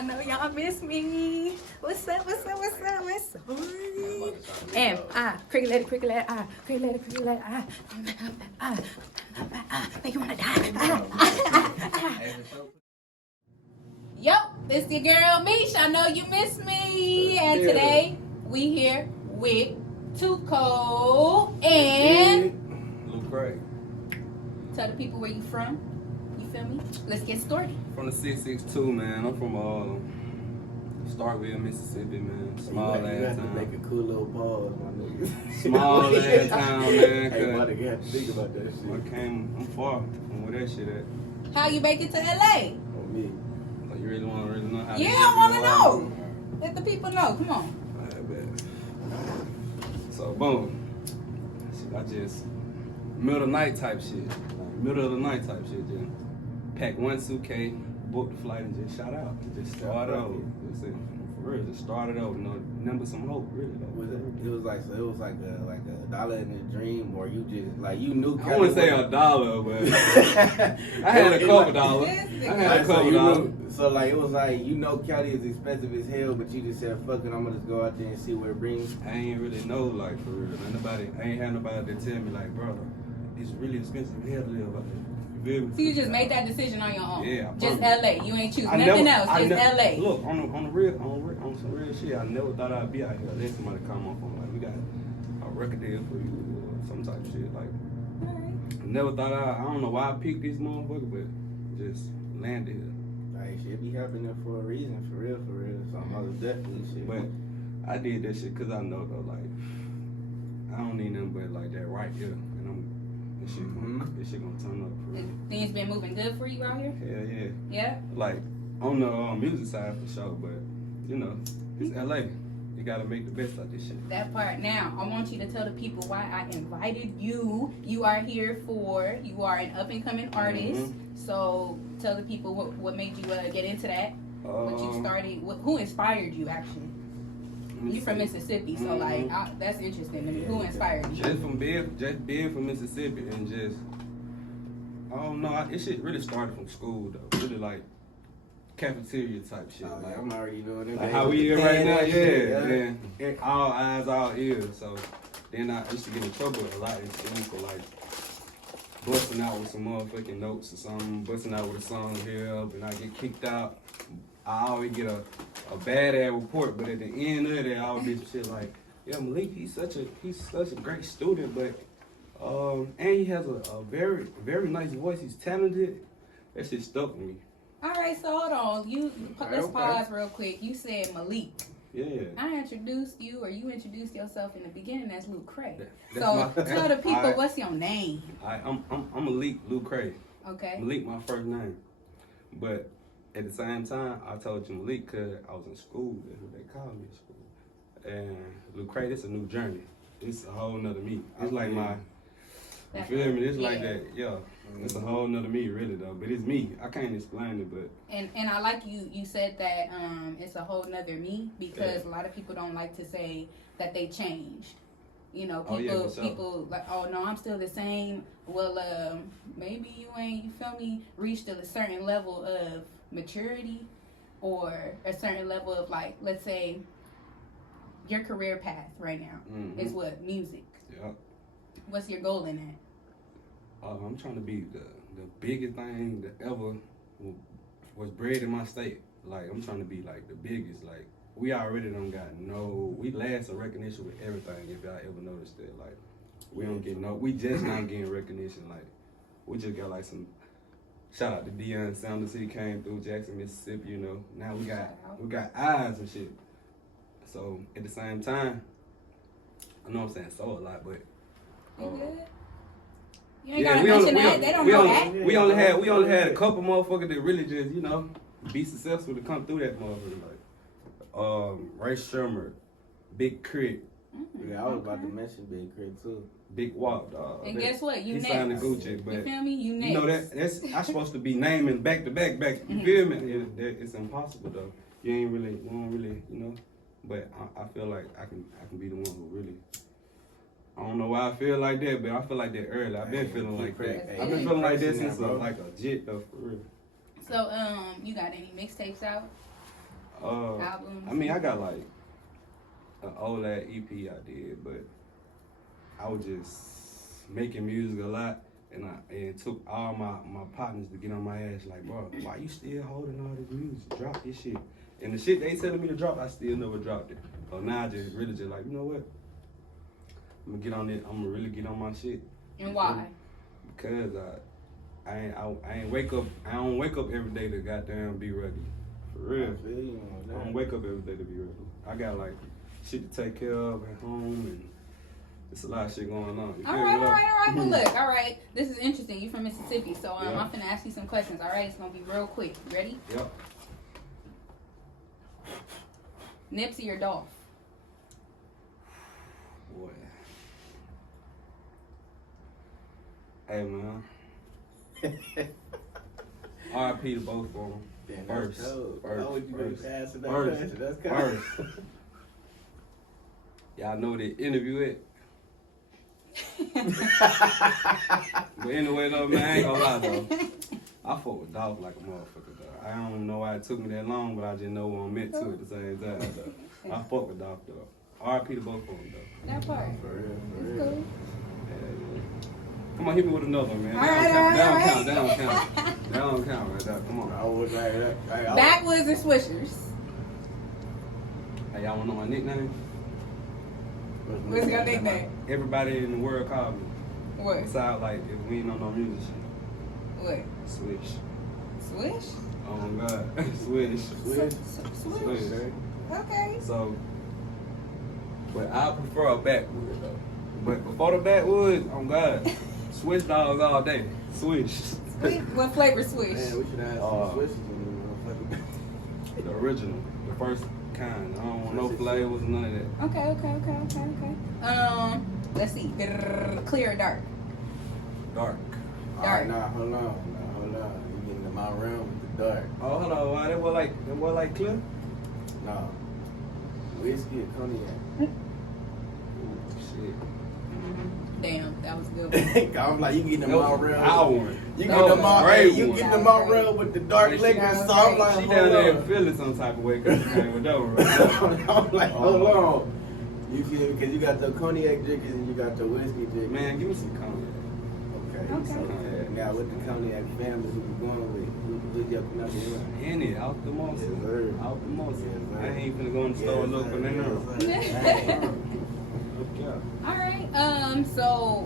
I know y'all miss me. What's up? And cricket letter, make you wanna die. Yo, this your girl Mish. I know you miss me. And today we here with Tuco and Lucre. Tell the people where you from. You feel me? Let's get started. From the 662, man. I'm from Starkville, Mississippi, man. Small ass town. town. Make a cool little pause, my nigga. Small ass town, man. Hey, about to have to think about that shit. I'm far from where that shit at. How you make it to LA? On me. Like, you really want to know how? Yeah, I want to know. Let the people know. Come on. Alright, bet. So boom. I just middle of the night type shit. Just pack one suitcase, booked the flight, and just shot out. Just started over. That's it. For real, just started over. Number some hope, really though. It was like a dollar in a dream, or you just like you knew. I wouldn't say $1, but I had a couple dollars. So like it was like Cali is expensive as hell, but you just said fuck it, I'm gonna just go out there and see where it brings. I ain't really know like for real. I ain't had nobody to tell me like, bro, it's really expensive as hell to live out there. You feel me? So you just made that decision on your own? Yeah. Just LA. You ain't choose nothing else. Just LA. Look, on some real shit, I never thought I'd be out here. Let somebody come up on like we got a record deal for you or some type of shit. Like I never thought I don't know why I picked this motherfucker, but just landed here. Like shit be happening for a reason, for real. Some other definitely shit. But I did that shit cause I know though, like I don't need nothing but like that right here, and this shit gonna turn up for real. Things been moving good for you out here? Hell yeah. Yeah? Like on the music side for sure, but it's LA. You gotta make the best of this shit. That part. Now, I want you to tell the people why I invited you. You are an up and coming artist. So tell the people what made you get into that. What you started. Who inspired you actually? You from Mississippi, so that's interesting to me. Who inspired you? Just being from Mississippi and just I don't know. This shit really started from school though. Really like cafeteria type shit. Like I'm already doing it. Like how we here right now, yeah. And all eyes, all ears. So then I used to get in trouble a lot in school for like busting out with some motherfucking notes or something, busting out with a song here, and I get kicked out. I always get a bad ass report, but at the end of it, I always be shit like, yeah, Malik, he's such a great student, but and he has a very, very nice voice. He's talented. That shit stuck with me. All right, so hold on. Let's pause real quick. You said Malik. Yeah. I introduced you, or you introduced yourself in the beginning as Lucre. So tell the people what's your name. I'm Malik Lucre. Okay. Malik, my first name, but at the same time, I told you Malik because I was in school. That's what they called me in school. And Lucre, this a new journey. It's a whole nother me. It's like my, you feel me? It's like that, yeah. It's a whole nother me, really though. But it's me. I can't explain it, but. And I like you said that it's a whole nother me because a lot of people don't like to say that they changed. People like, oh no, I'm still the same. Well, maybe you ain't, you feel me, reached a certain level of maturity or a certain level of like, let's say, your career path right now is what? Music. Yeah. What's your goal in that? I'm trying to be the biggest thing that ever was bred in my state. Like, I'm trying to be like the biggest. Like, we already don't got we last a recognition with everything. If y'all ever noticed that, like, we don't get we just not getting recognition. Like, we just got like some. Shout out to Deion Sanders. He came through Jackson, Mississippi. Now we got eyes and shit. So at the same time, I know I'm saying so a lot, but. You good? You ain't gotta mention that. They don't know that. We only had a couple motherfuckers that really just be successful to come through that motherfucker. Like Ray Shermer, Big Crit. Yeah, I was about to mention Big Crit too. Big Walk, dog. And guess what? You he next. Signed the Gucci, but you feel me? You next. That's I'm supposed to be naming back to back. You feel me? It's impossible though. You don't really, But I feel like I can be the one who really. I don't know why I feel like that, but I feel like that early. I've been feeling like that. I've been feeling like that since like a jit though, for real. So you got any mixtapes out? albums? I mean, I got like an old ass EP I did, but I was just making music a lot, and it took all my partners to get on my ass like, bro, why you still holding all this music? Drop this shit. And the shit they telling me to drop, I still never dropped it. So now I just really just like, you know what? I'm gonna get on it. I'm gonna really get on my shit. And why? Because I ain't wake up. I don't wake up every day to goddamn be ready. For real. I don't wake up every day to be ready. I got like shit to take care of at home, and it's a lot of shit going on. All right. Well, look, all right. This is interesting. You from Mississippi, so Yeah. I'm finna ask you some questions. All right, it's gonna be real quick. You ready? Yep. Nipsey or Dolph? Boy. Hey man. R.I.P. to both of them. Damn, First. How would you go pass it? First. That's kind First. Y'all know they interview it. But anyway though, man, I ain't gonna lie though. I fuck with Dolph like a motherfucker though. I don't know why it took me that long, but I just know what I'm meant to at the same time though. I fuck with Dolph though. R.I.P. to both of them though. That part. For real. It's cool. Yeah. Come on, hit me with another one, man. All right. That don't count right there. Come on. I was like that. Backwoods or Swishers? Hey, y'all wanna know my nickname? What's your nickname? Everybody in the world call me. What? Sound like if we ain't on no music shit. What? Swish. Swish? Oh my God. Swish. Swish. Okay. So, but I prefer a backwood though. But before the backwood, oh God, Swish dogs all day. Swish. What flavor Swish? Man, we should have some switches in the The original, the first kind. I don't want no flavors, none of that. Okay. Let's see. Clear or dark? Dark. Dark. Nah, hold on. You getting in my realm with the dark. Oh, hold on. Why that was like clear? No. Whiskey or cognac. Ooh, shit. Damn, that was a good one. I'm like, you getting in my realm. Our one. You That was getting in my a great you one. getting in my realm with the dark Like, liquor. she- So I'm like, She hold down there on. feeling some type of way because she came with that one right there. I'm like, hold on. You feel me? Because you got the cognac drinkers and you got the whiskey drinkers. Man, give me some cognac. Okay. Okay. Now with the cognac family, who we going with? Who's your number one? Henny, out the most. Yes, sir. Out the most. Yes, sir. I ain't finna go in the store and look for that now. Yes, Okay. All right. So,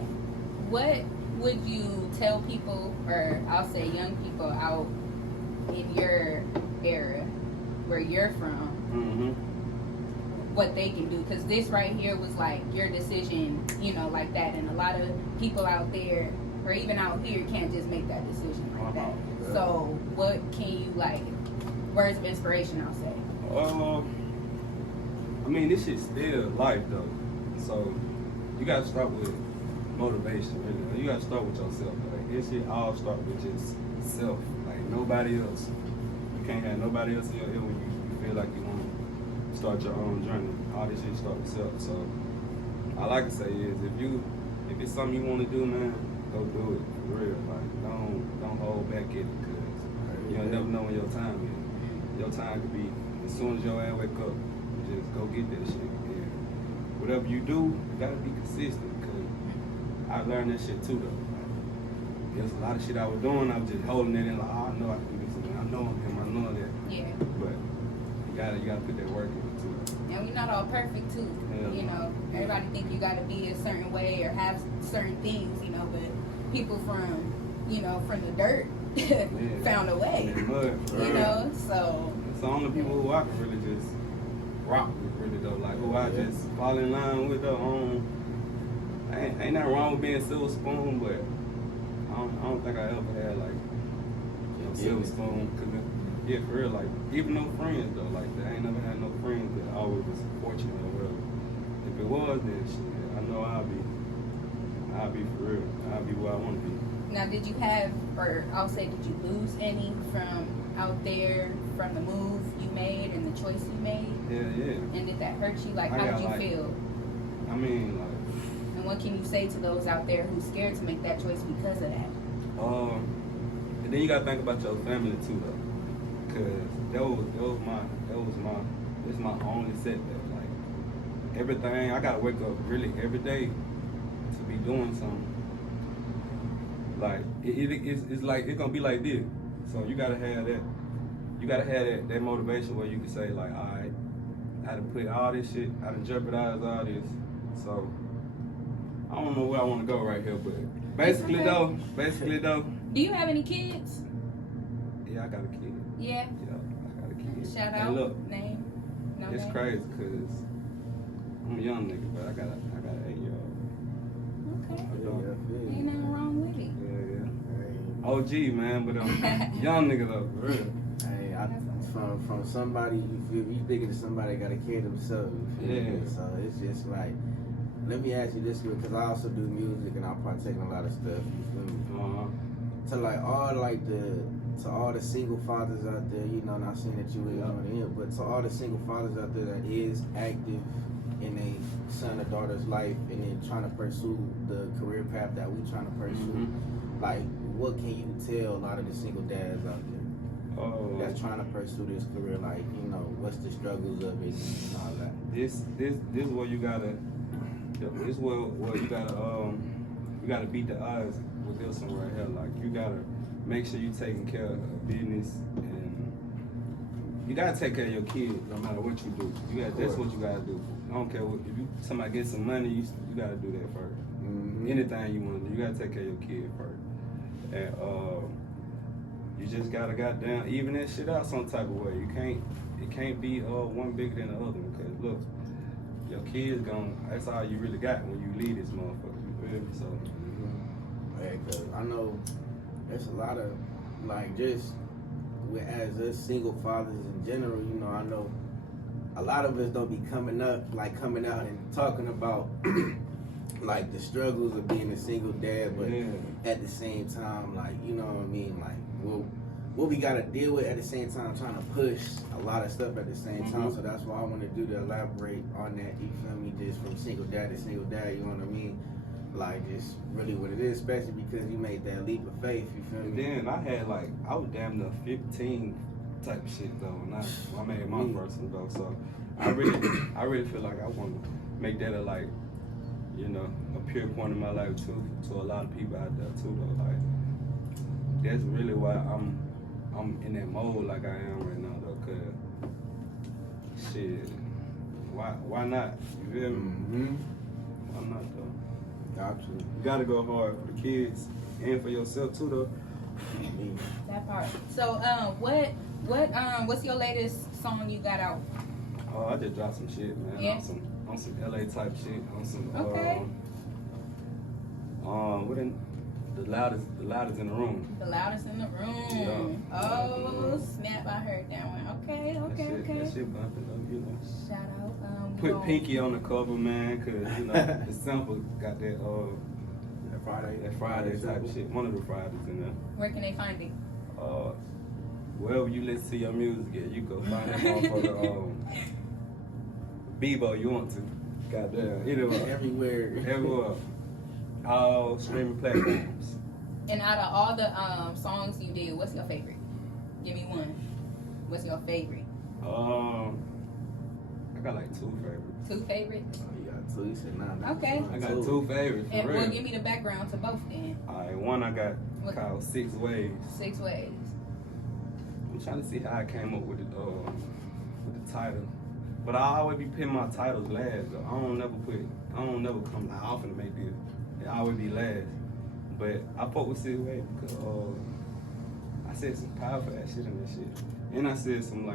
what would you tell people, or I'll say young people out in your era, where you're from, what they can do? Because this right here was like your decision, like that. And a lot of people out there, or even out here, can't just make that decision like that. So, what can you words of inspiration? I'll say. I mean, this shit's still life though. So you gotta start with motivation, really. You gotta start with yourself. Like this shit all start with just self. Like nobody else. You can't have nobody else in your ear when you feel like you want to start your own journey. All this shit start with self. So all I can say is if it's something you want to do, man, go do it for real. Like don't hold back it because you'll never know when your time is. Your time could be as soon as your ass wake up. Just go get that shit. And whatever you do, you gotta be consistent. Cause I learned that shit too though. Like, there's a lot of shit I was doing. I was just holding it in like, oh, I know I can do this. I know I'm him. I know that. Yeah. But you gotta put that work in too. And we're not all perfect too. Yeah. Everybody think you gotta be a certain way or have certain things, but people from the dirt found a way. In the mud, So it's the only people who I can really just rock with, really though. Like who I just fall in line with though. Ain't nothing wrong with being silver spoon, but I don't think I ever had like silver spoon. Cause yeah, for real, like even no friends though. Like I ain't never had no friends that always was fortunate or whatever. If it was, then shit, I know I'll be for real. I'll be where I want to be. now, did you have, or I'll say, did you lose any from out there, from the move you made and the choice you made? Yeah. And did that hurt you? Like, I how got, did you like, feel? I mean, like. And what can you say to those out there who's scared to make that choice because of that? And then you gotta think about your family too, though, cause that was my my only setback. Like everything, I gotta wake up really every day to be doing something. Like it's like it's gonna be like this. So you gotta have that. You gotta have that motivation where you can say like, all right, I had to put all this shit, I had to jeopardize all this. So I don't know where I want to go right here, but basically though. Do you have any kids? Yeah, I got a kid. Yeah. Yeah, I got a kid. Shout and out. Look, Name. No it's name. crazy because I'm a young nigga, but I got an 8-year-old. Okay. Yeah. Ain't nothing wrong with it. Yeah. OG man, but young nigga though, for real. Hey, from somebody, you thinking of somebody that got a kid themselves. You feel me? So it's just like, let me ask you this way, because I also do music and I partake in a lot of stuff. You feel me? To like to all the single fathers out there, you know, not saying that you ain't on the end, but to all the single fathers out there that is active in a son or daughter's life and then trying to pursue the career path that we trying to pursue, like what can you tell a lot of the single dads out there that's trying to pursue this career? Like, you know, what's the struggles of it and all that? This is where you gotta. This where you gotta beat the odds with this one right here. Like you gotta make sure you taking care of business and you gotta take care of your kids no matter what you do. That's what you gotta do. I don't care if you somebody get some money, you gotta do that first. Anything you wanna do, you gotta take care of your kid first. And you just gotta goddamn even that shit out some type of way. It can't be one bigger than the other one, because look, your kids that's all you really got when you leave this motherfucker. You feel me? So Yeah, cause I know there's a lot of like just as us single fathers in general, you know, I know a lot of us don't be coming out and talking about like the struggles of being a single dad, but at the same time, like, you know what I mean, like what we gotta deal with at the same time, trying to push a lot of stuff at the same time. So that's why I want to do to elaborate on that. You feel me? Just from single dad to single dad. You know what I mean? Like just really what it is, especially because you made that leap of faith. You feel me? And then I was damn near 15 type of shit though when I made my first one though. So I really feel like I want to make that a like, you know, a pure point in my life too to a lot of people out there too though. Like that's really why I'm in that mode like I am right now though, cause shit, why not? You feel me? Why not though? Absolutely. You gotta go hard for the kids and for yourself too though. That part. So what's your latest song you got out? Oh, I just dropped some shit, man. Yeah. On some LA type shit. On some the loudest in the room. The loudest in the room. Yeah. Oh snap! I heard that one. Okay. That shit bumping up, you know. Shout out. Put Pinky on the cover, man, cause you know the sample got that Friday type shit. One of the Fridays in there. Where can they find it? Wherever you listen to your music at, you go find that motherfucker. Bebo, you want to? Goddamn, everywhere. All streaming platforms. And out of all the songs you did, what's your favorite? Give me one. What's your favorite? I got like 2 favorites. 2 favorites? Oh, you got 2? You said 9. Okay. I got 2 favorites. And well, give me the background to both then. Alright, one I got called 6 Ways. 6 Ways. I'm trying to see how I came up with the title. But I always be putting my titles last though. I don't never come off and make this. It always be last. But I fuck with 6 Ways because I said some powerful ass shit in that shit. And I said some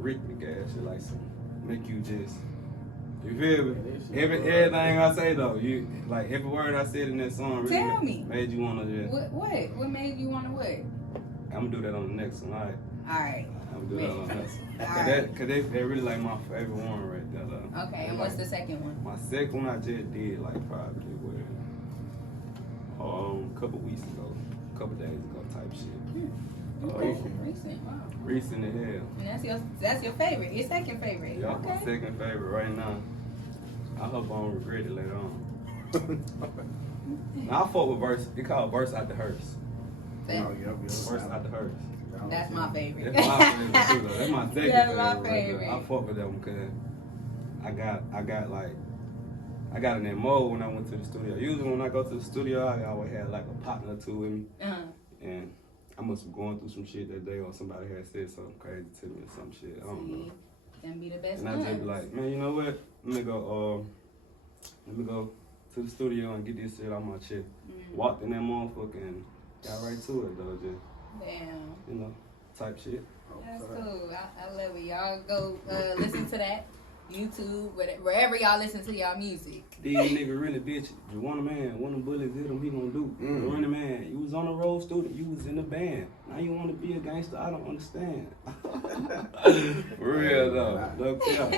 rhythmic ass shit, like some make you just, you feel me? Everything I say though, you like every word I said in that song really Tell me. Made you wanna just What made you wanna what? I'm gonna do that on the next one, alright? Alright. I'm gonna do that on the next one. Alright. Cause they really like my favorite one right there though. Okay, and what's the second one? My second one I just did like probably a couple weeks ago, a couple days ago type shit. Recent, wow. Recent as hell. And that's your favorite, your second favorite. Yeah, okay. my second favorite right now. I hope I don't regret it later on. Now I fuck with verse. They call verse out the hearse. Yeah. Oh, Verse out the hearse. That's my favorite. That's my favorite too, though. That's my second That's favorite. my Right favorite. there. I fuck with them because I got in that mode when I went to the studio. Usually when I go to the studio, I always have like a partner or two with me. And I must be going through some shit that day, or somebody had said something crazy to me or some shit. I don't know. Them be the best And I just be like, man, you know what? Let me go to the studio and get this shit on my chest. Walked in that motherfucker and got right to it though, just damn. You know, type shit. That's cool. I love it. Y'all go listen to that. YouTube, wherever y'all listen to y'all music. These niggas really bitch. You want a man, one of them bullets hit him, he gonna do. You want a man, you was on the road student, you was in the band. Now you wanna be a gangster, I don't understand. For real though. Look out.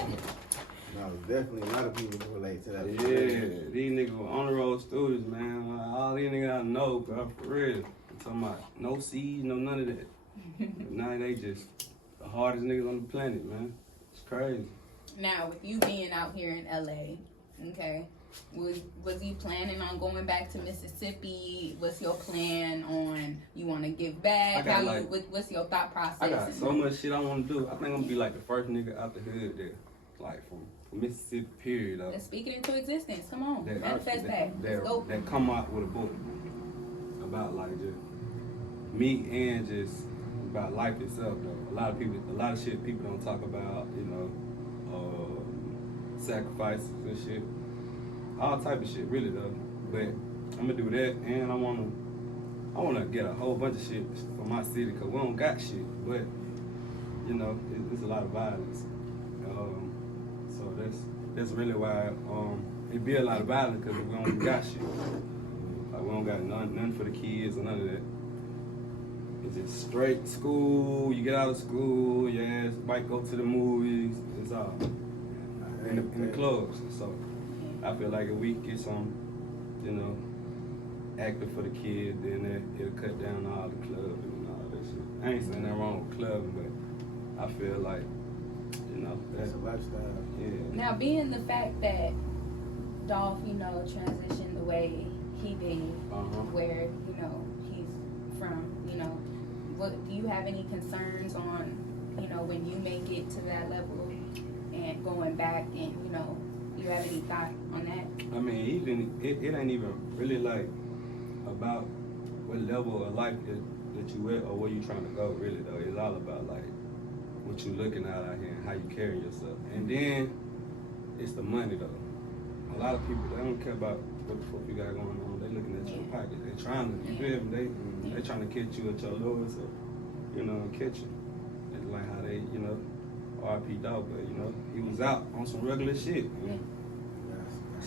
No, definitely a lot of people can relate to that. Yeah, these niggas were on the road students, man. All these niggas I know, bro, for real. I'm talking about no C's, no none of that. Now they just the hardest niggas on the planet, man. It's crazy. Now, with you being out here in LA, okay, was you planning on going back to Mississippi? What's your plan on you want to give back? What's your thought process? I got so much shit I want to do. I think I'm gonna be like the first nigga out the hood there, like from Mississippi, period. Let's speak it into existence. Come on, manifest that. Let's go. That come out with a book about like just me and just about life itself though. A lot of shit people don't talk about, you know. Sacrifices and shit, all type of shit, really though. But I'm gonna do that, and I wanna get a whole bunch of shit for my city, cause we don't got shit. But you know, it's a lot of violence. So that's really why it be a lot of violence, cause we don't got shit. Like we don't got none for the kids or none of that. It's just straight school. You get out of school, your ass might go to the movies. It's all in the clubs. So I feel like if we get some, you know, active for the kids, then it'll cut down all the clubbing and all that shit. I ain't saying nothing wrong with clubbing, but I feel like, you know, that's a lifestyle. Yeah. Now, being the fact that Dolph, you know, transitioned the way he did, where, you know, he's from, you know, what do you have any concerns on, you know, when you make it to that level and going back, and you know, you have any thought on that? I mean, it ain't even really like about what level of life that you at or where you trying to go. Really though, it's all about like what you looking at out here and how you carry yourself. And then it's the money though. A lot of people, they don't care about what the fuck you got going on. They looking at your pocket. They trying to, you feel me? They trying to catch you at your lowest, or, you know, and catch you. It's like how they, you know, RP Dog, but you know, he was out on some regular shit. Man.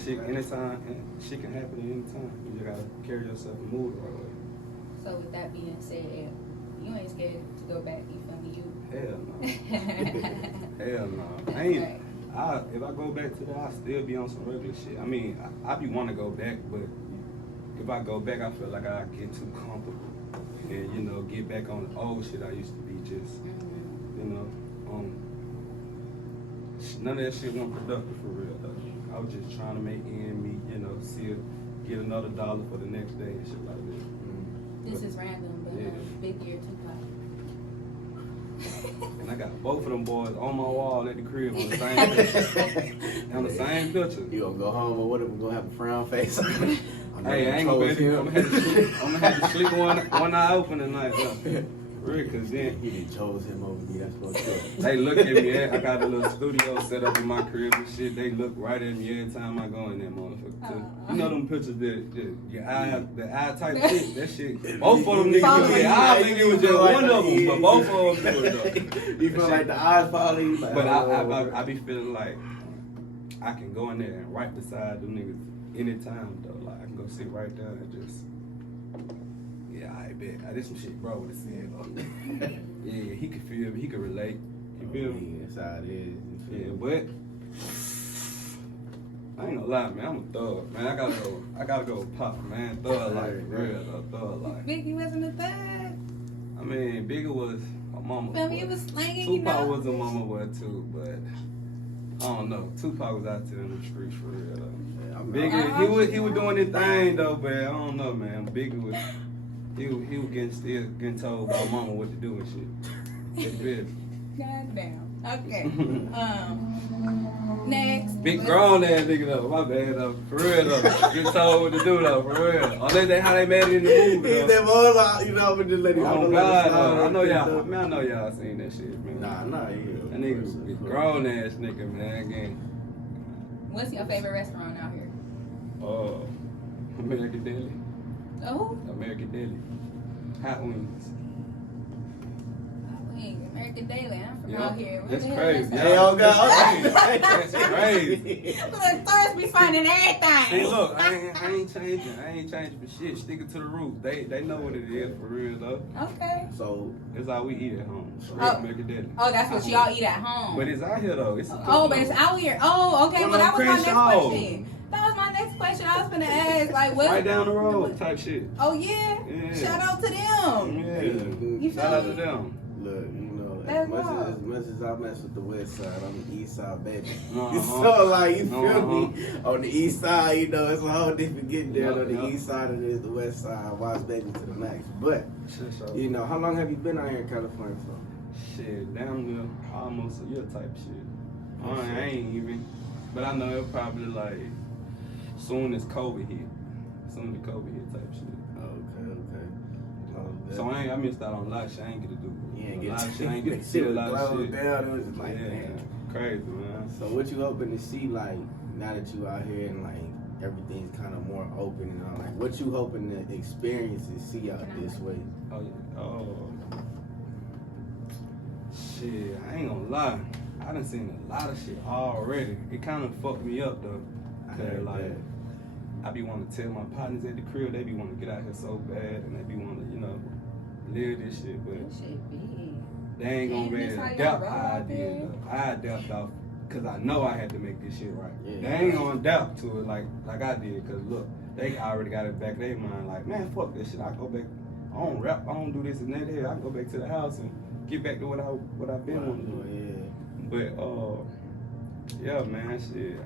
Shit, anytime, shit can happen at any time. You just gotta carry yourself and move the right way. So with that being said, you ain't scared to go back, you feel me? Hell no. Hell no. I ain't. If I go back to that, I'll still be on some regular shit. I mean, I be want to go back, but if I go back, I feel like I get too comfortable and, you know, get back on the old shit I used to be just, you know, none of that shit wasn't productive for real, though. I was just trying to make ends meet, you know, get another dollar for the next day and shit like that. This is random, but big year Tupac. And I got both of them boys on my wall at the crib on the same picture. On the same picture. You gonna go home or what? We're gonna have a frown face. Hey, I ain't gonna be. I'm gonna have to sleep one eye open tonight, though. Real, cause then he just chose him over me. That's what's up. They look at me. I got a little studio set up in my crib and shit. They look right at me every time I go in there, motherfucker. You know them pictures that your eye, the eye type shit. That shit. Both of them niggas do it. I think it was just one of them, but both of them do it though. You feel like the eyes falling. Like, but I be feeling like I can go in there and right beside them niggas anytime though. Like I can go sit right there and just. Yeah, I bet. I did some shit, bro, with the said though. Yeah, he could feel me. He could relate. You feel me? That's how it is. Yeah, but I ain't gonna lie, man. I'm a thug, man. I gotta go pop, man. Thug life, real though. Thug life. Biggie wasn't a thug. I mean, Biggie was a mama. Feel me? It was slanging. Tupac was a mama boy too, but I don't know. Tupac was out there in the streets for real though. Biggie, he was doing his thing though, but I don't know, man. Biggie was. He was still getting told by mama what to do and shit. It's real. God damn. Okay. Next. Big grown ass nigga though. My bad though. For real though. Get told what to do though. For real. Unless they how they made it in the movie. He's that boy, you know, with the lady. Oh God, I know y'all. Man, I know y'all seen that shit, man. Nah, yeah. That nigga big grown ass nigga, man. Again. What's your favorite restaurant out here? American Deli. Oh. American Deli. Hot wings. American Daily. I'm from Yep. out here. That's crazy. Hey, oh God. That's crazy. Look, Thirst be finding everything. See, look, I ain't changing. I ain't changing for shit. Stick it to the roots. They know what it is for real though. Okay. So that's all we eat at home. American Deli. Oh, that's what y'all eat at home. But it's out here though. But it's out here. Oh, okay. Well, Well, that was my next Crenshaw. question. That was my next question. I was gonna ask, like, what? Right down the road type shit. Oh yeah. Yeah. Shout out to them. Yeah. You Shout out feel to me? them. look, you know, That's as much wild. as I mess with the west side, I'm the east side baby. Uh-huh. So like, you feel me? On the east side, you know, it's a whole different getting there on the east side than it is the west side. Wise baby to the max. But you know, how long have you been out here in California for? Shit, damn near almost a year type shit. I ain't even, but I know it probably like soon as COVID hit. Soon as COVID hit type shit. Okay. So I missed out on a lot of shit I ain't get to do. Yeah, A lot of shit I ain't get to see a lot of shit. Down, it was just like, Yeah, damn. crazy, man. So what you hoping to see, like, now that you out here and like everything's kind of more open and all, like, what you hoping to experience and see out this way? Oh yeah. Oh. Shit, I ain't gonna lie. I done seen a lot of shit already. It kind of fucked me up though. Cause like, I be wanting to tell my partners at the crib, they be wanting to get out here so bad, and they be wanting to, you know, live this shit, but That shit big. they ain't gonna be Damn, able to that's adapt how how y'all I roll did. out Though. I adapt off, cause I know I had to make this shit right. Yeah. They ain't gonna adapt to it like I did, cause look, they already got it back in their mind, like, man, fuck this shit. I go back. I don't rap. I don't do this and that. Here, I go back to the house and get back to what I've been wanting to do. Yeah. But yeah, man, shit.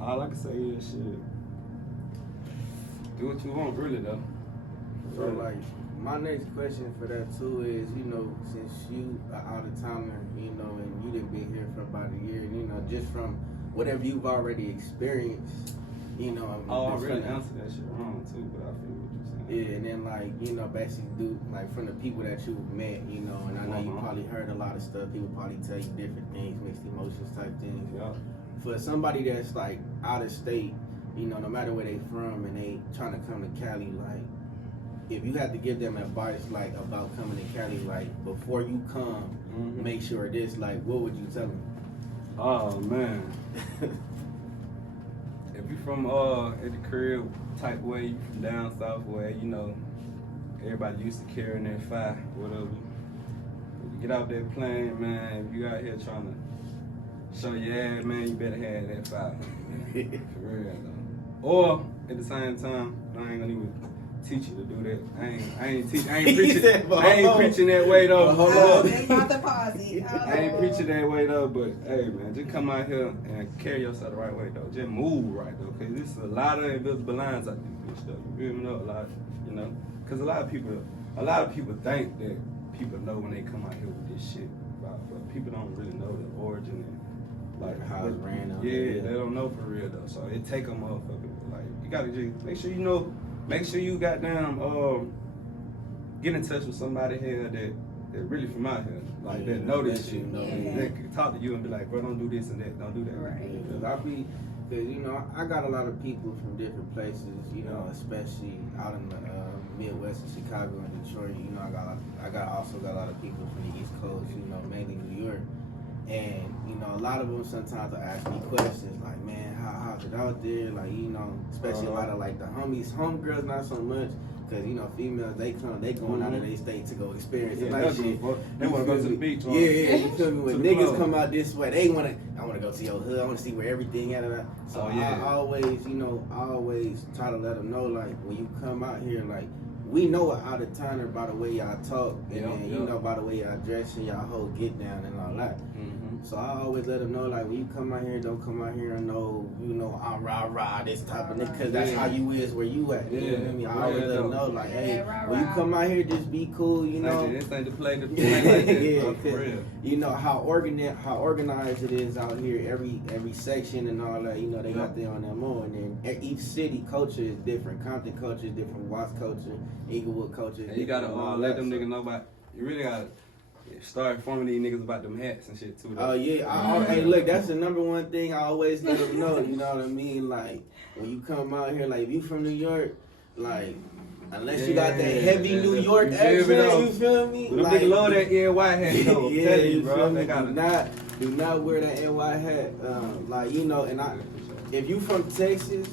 All I can say is shit. Do what you want, really though. So like, my next question for that too is, you know, since you are out of timer, you know, and you didn't be here for about a year, you know, just from whatever you've already experienced, you know, I mean, I really answered that shit wrong too, but I feel what you're saying. yeah, and then like, you know, basically do like from the people that you've met, you know, and I know you probably heard a lot of stuff. People probably tell you different things, mixed emotions type things. Yeah. For somebody that's like out of state, you know, no matter where they from, and they trying to come to Cali, like, if you had to give them advice like about coming to Cali, like before you come, make sure this, like, what would you tell them? Oh man. If you from at the crib type way, you from down south way, you know, everybody used to carrying that fire, whatever. When you get out there playing, man, if you out here trying to show your ass, man, you better have that fire. For real though. Or at the same time, I ain't gonna even teach you to do that. I ain't preaching that way though. I ain't preaching that way though, but hey man, just come out here and carry yourself the right way though. Just move right though, cause there's a lot of invisible lines out there, bitch though. You feel me though? A lot, you know, cause a lot of people think that people know when they come out here with this shit, but people don't really know the origin and like how it's ran out. Yeah, they don't know for real though. So it take a motherfucker. Like you gotta just make sure you know. Make sure you goddamn get in touch with somebody here that really from out here, like that know this shit. That can talk to you and be like, bro, don't do this and that, don't do that. Right. Cause you know, I got a lot of people from different places, you know, especially out in the Midwest of Chicago and Detroit. You know, I also got a lot of people from the East Coast, you know, mainly New York. And, you know, a lot of them sometimes will ask me questions like, man, how's it out there? Like, you know, especially a lot of like the homegirls, not so much. Cause, you know, females, they going out of their state to go experience it. Like shit. They want to go to the beach. Yeah, you feel me? When niggas come out this way, I want to go to your hood. I want to see where everything at. So I always try to let them know, like, when you come out here, like, we know it out of towner by the way y'all talk, and then, you know, by the way y'all dress and y'all whole get down and all that. So I always let them know, like, when you come out here, don't come out here and know, you know, I'm rah-rah, this type of nigga, because that's how you is where you at. You know what I mean? I always let them know, like, hey, when you come out here, just be cool, you know. This ain't to play like that. Yeah, for real. You know how organized it is out here, every section and all that, you know, they got their on their own. And then each city culture is different. Compton culture is different, Watts culture, Inglewood culture is different. You gotta let them niggas know about, you really gotta start informing these niggas about them hats and shit too. Oh yeah, hey look, that's the number one thing I always let them know. You know what I mean? Like when you come out here, like if you from New York, like unless you got that heavy New York accent, you feel me? Them like, niggas love that NY hat, though. Yeah, tell you, bro. bro. They gotta Do not wear that NY hat. Like you know, and if you from Texas,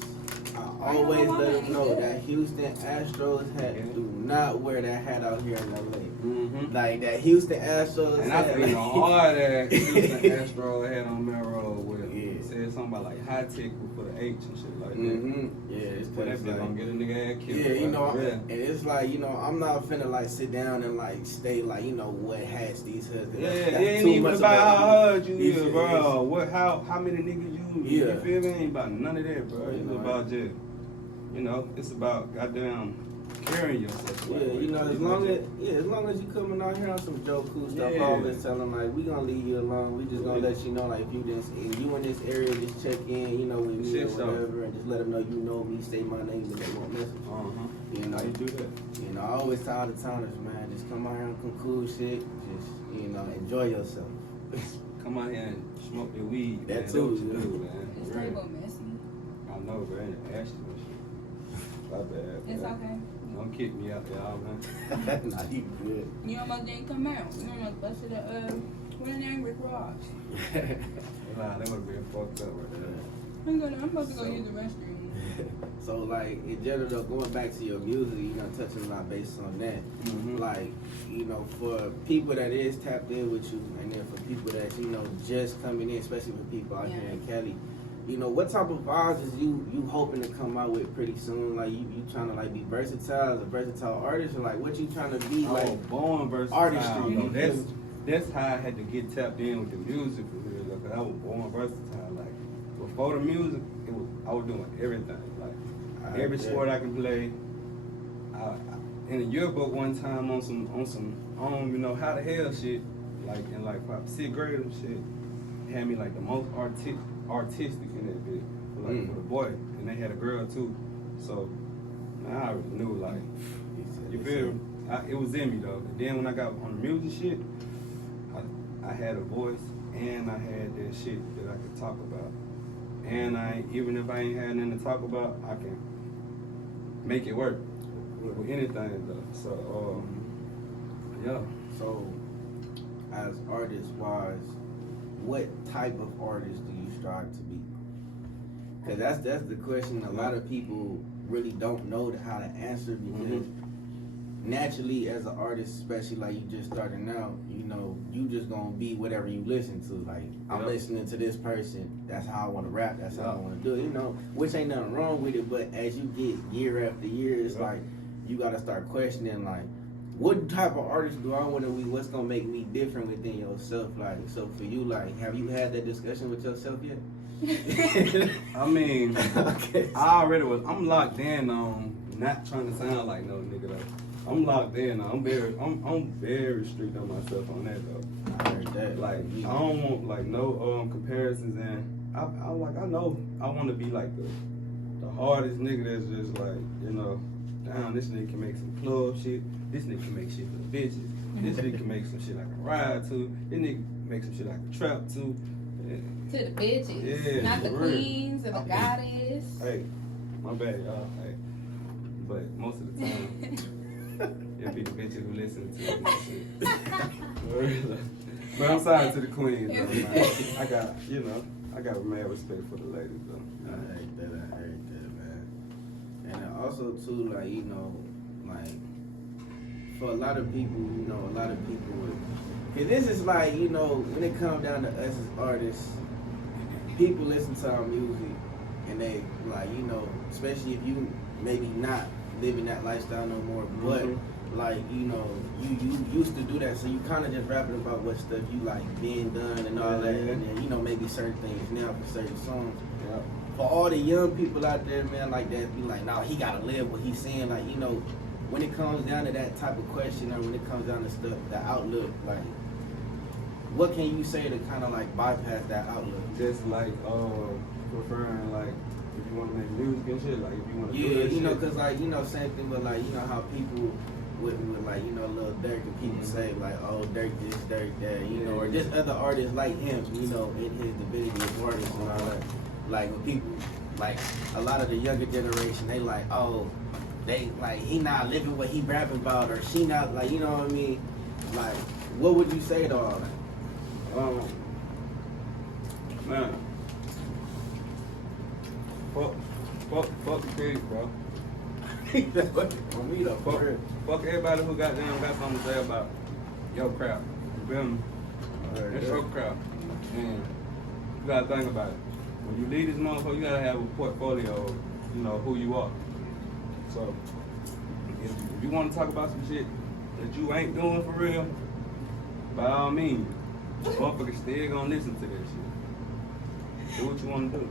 I always let them know that Houston Astros hat. Do not wear that hat out here in LA. Mm-hmm. Like that Houston Astros and hat. I seen a hard ass Houston Astro hat on Melrose with it said something about like high tech for the H and shit like that. Mm-hmm. Yeah, it's but that bitch gonna get a nigga ass killed. Yeah, you know, and it's like, you know, I'm not finna like sit down and like state like, you know, what hats these husbands. Yeah, it ain't even about how hard you is, bro. What, how many niggas you? Yeah. You feel me? Ain't about none of that, bro. It's about just, you know, it's about goddamn carrying yourself. Yeah, you know, as long as you coming out here on some joke cool stuff, I always tell them like, we gonna leave you alone. We just gonna let you know, like, if you in this area, just check in, you know, with me or whatever, and just let them know you know me, say my name, and they won't message. You know, you do that. You know, I always tell all the timers, man, just come out here on some cool shit, just, you know, enjoy yourself. Come out here and smoke your weed. That man. too, man. This table messy. I know, bro. And ashes and shit. My bad. It's man. okay. Don't kick me out, y'all, man. Nah, you good. You almost didn't come out. You almost busted what the name, Rick Ross. Nah, that would've been fucked up right there. I'm supposed to go use the restroom. So, like, in general, though, going back to your music, you know, touching a lot based on that. Mm-hmm. Like, you know, for people that is tapped in with you, and then for people that, you know, just coming in, especially for people out here in Cali, you know, what type of vibes is you hoping to come out with pretty soon? Like, you trying to, like, be versatile as a versatile artist, or, like, what you trying to be, like, born versatile. artistry? You know, that's how I had to get tapped in with the music for real, because I was born versatile. Like, before the music, I was doing everything. Like, every sport I can play. In a yearbook one time on some you know, how the hell shit, like in like 6th grade and shit, had me like the most artistic in that bit, like for the boy, and they had a girl too. So I already knew, like, you feel me? It was in me though. And then when I got on the music shit, I had a voice and I had that shit that I could talk about. And even if I ain't had nothing to talk about, I can make it work with anything though. So yeah. So as artist wise, what type of artist do you strive to be? Because that's the question a lot of people really don't know how to answer, because naturally as an artist, especially like you just starting out, you know, you just gonna be whatever you listen to. Like, I'm listening to this person, that's how I want to rap, that's how I want to do it, you know, which ain't nothing wrong with it. But as you get year after year, it's like you gotta start questioning, like, what type of artist do I want to be? What's gonna make me different within yourself? Like, so for you, like, have you had that discussion with yourself yet? I mean, I'm locked in on not trying to sound like no nigga though. I'm locked in. I'm very strict on myself on that though. I heard that. Like, I don't want like no comparisons, and I know I want to be like the hardest nigga that's just like, you know, damn, this nigga can make some club shit. This nigga can make shit for the bitches. This nigga can make some shit I can ride to. This nigga can make some shit I can trap to. To the bitches, not the queens or the goddess. Hey, my bad, y'all. Hey, but most of the time, it'll be the bitches who listen to it and shit. But I'm sorry to the queens, though, man. I got mad respect for the ladies, though. I heard that, man. And also too, like, you know, like, for a lot of people, you know, cause this is like, you know, when it comes down to us as artists, people listen to our music and they, like, you know, especially if you maybe not living that lifestyle no more, but like, you know, you used to do that, so you kind of just rapping about what stuff you like being done and all that, and then, you know, maybe certain things now for certain songs. Yeah. For all the young people out there, man, like that, be like, nah, he gotta live what he's saying. Like, you know, when it comes down to that type of question, or when it comes down to stuff, the outlook, like, what can you say to kind of like bypass that outlook? Just like preferring like if you want to make music and shit, like if you want to do that you know, shit. cause like, you know, same thing with like, you know how people with like, you know, Lil Durk, and people say like, oh, Durk this, Durk that, you know, or just other artists like him, you know, in his divinity as artists and all that. Like when people, like a lot of the younger generation, they like, oh, they like he not living what he rapping about, or she not, like, you know what I mean? Like, what would you say to all that? Man, fuck the kids, bro. For me though, for real. Fuck everybody who got something to say about your crowd. You feel me? It's your crowd. And you gotta think about it. When you lead this motherfucker, you gotta have a portfolio of, you know, who you are. So, if you wanna talk about some shit that you ain't doing for real, by all means, motherfuckers still gonna listen to that shit. Do what you wanna do.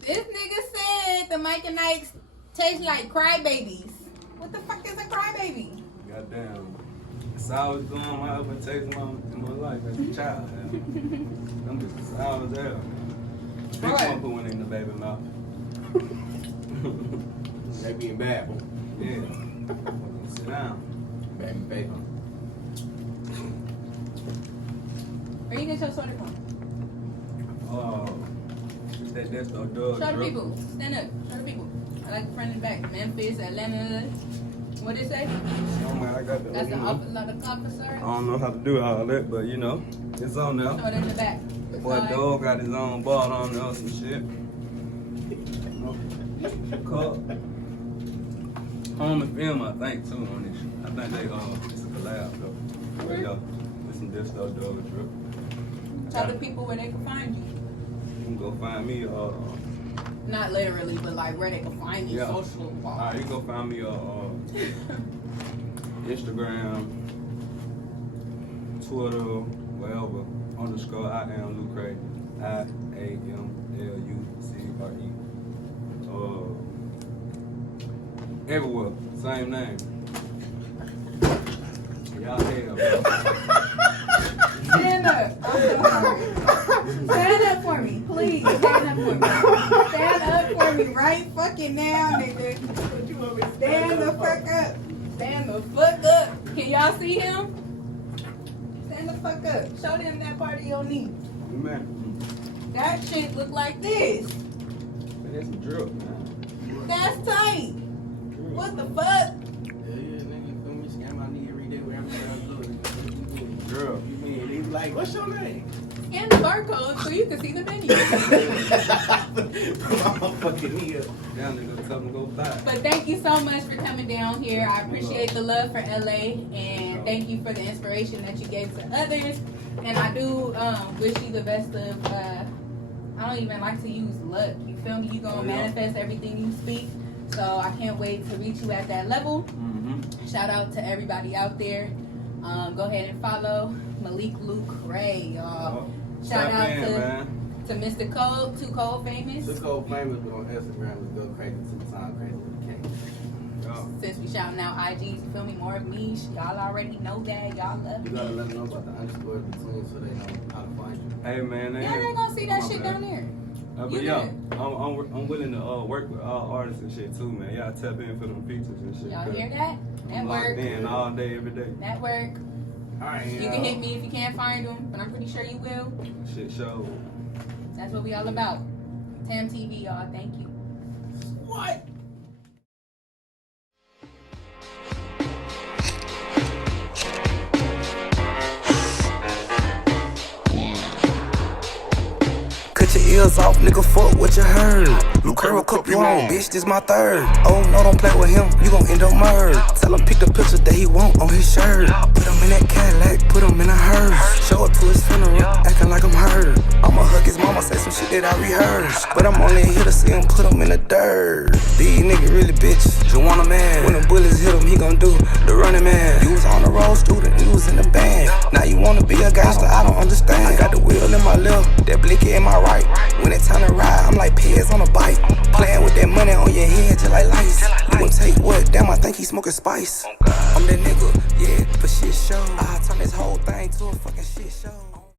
This nigga said the Mike and Ikes taste like crybabies. What the fuck is a crybaby? Goddamn. Sour is doing my other taste in my life as a child. I'm just sour as hell. Big one put one in the baby mouth. They being bad, boy. Yeah. Sit down. Baby. Where you get your soda from? Oh, that's no dog. Show the people. Stand up. Show the people. I like the front and back. Memphis, Atlanta. What did it say? Oh man, I got the. That's the officer. I don't know how to do all that, but you know, it's on now. Show it in the back. Boy, dog got his own ball on there, some shit. Cup. Home and film, I think too on this shit. I think they it's a collab though. But yeah, it's some Death Star Dog drip. Tell the people where they can find you. You can go find me. Not literally, but like where they can find you. Yeah. Social. Alright, you can go find me Instagram, Twitter, wherever. _ I am Lucre. IAMLUCRE. Everywhere, same name. Y'all hell, bro. Stand up. I'm so sorry. Stand up for me, please. Stand up for me. Stand up for me right fucking now, nigga. Stand the fuck up. Stand the fuck up. Can y'all see him? Stand the fuck up. Show them that part of your knee. Man, That shit look like this. man, that's some drip, man. That's tight. Drip. What the fuck? Yeah, nigga, you feel me? Scan my knee every day wherever I go. Drip. You mean, he be like, what's your name? Scan the barcode so you can see the menu. I'm fucking knee up. Down there, go come and go by. But thank you so much for coming down here. I appreciate the love for LA, and thank you for the inspiration that you gave to others. And I do wish you the best of, I don't even like to use luck. You feel me? You gonna manifest everything you speak. So I can't wait to reach you at that level. Mm-hmm. Shout out to everybody out there. Go ahead and follow Malik Lucre, y'all. Shout out to Mr. Cole, Too Cold Famous. Too Cold Famous, but on Instagram, we go crazy 2 times crazy with the king. Since we shouting out IGs, you feel me? More of me. Y'all already know that. Y'all love You me. gotta let them know about the underscore between so they know how to find you. Hey man, Yeah, they gonna see that shit down there. But You yeah, good. I'm willing to work with all artists and shit too, man. Y'all tap in for them features and shit. Y'all hear that? I'm locked Network. in all day, every day. Network. Alright, You can hit me if you can't find them, but I'm pretty sure you will. Shit show. That's what we all about. TamTv, y'all. Thank you. What? Cut your ears off, nigga, fuck what you heard. Lucre cup you on, bitch, this my third. Oh, no, don't play with him, you gon' end up murdered. Tell him pick the picture that he want on his shirt. Put him in that Cadillac, put him in a hearse. Show it to his funeral, acting like I'm hurt. I'm a hug his mama, say some shit that I rehearsed. But I'm only here to see him put him in the dirt. These niggas really bitches, Juwanna man. When the bullets hit him, he gon' do the running man. You was on the road student, you was in the band. Now you wanna be a gangster, I don't understand. I got the wheel in my left, that blicky in my right. When it's time to ride, I'm like Pez on a bike. Playing with that money on your head just like lights. You gon' take what? Damn, I think he smoking spice. I'm that nigga, yeah, for shit show.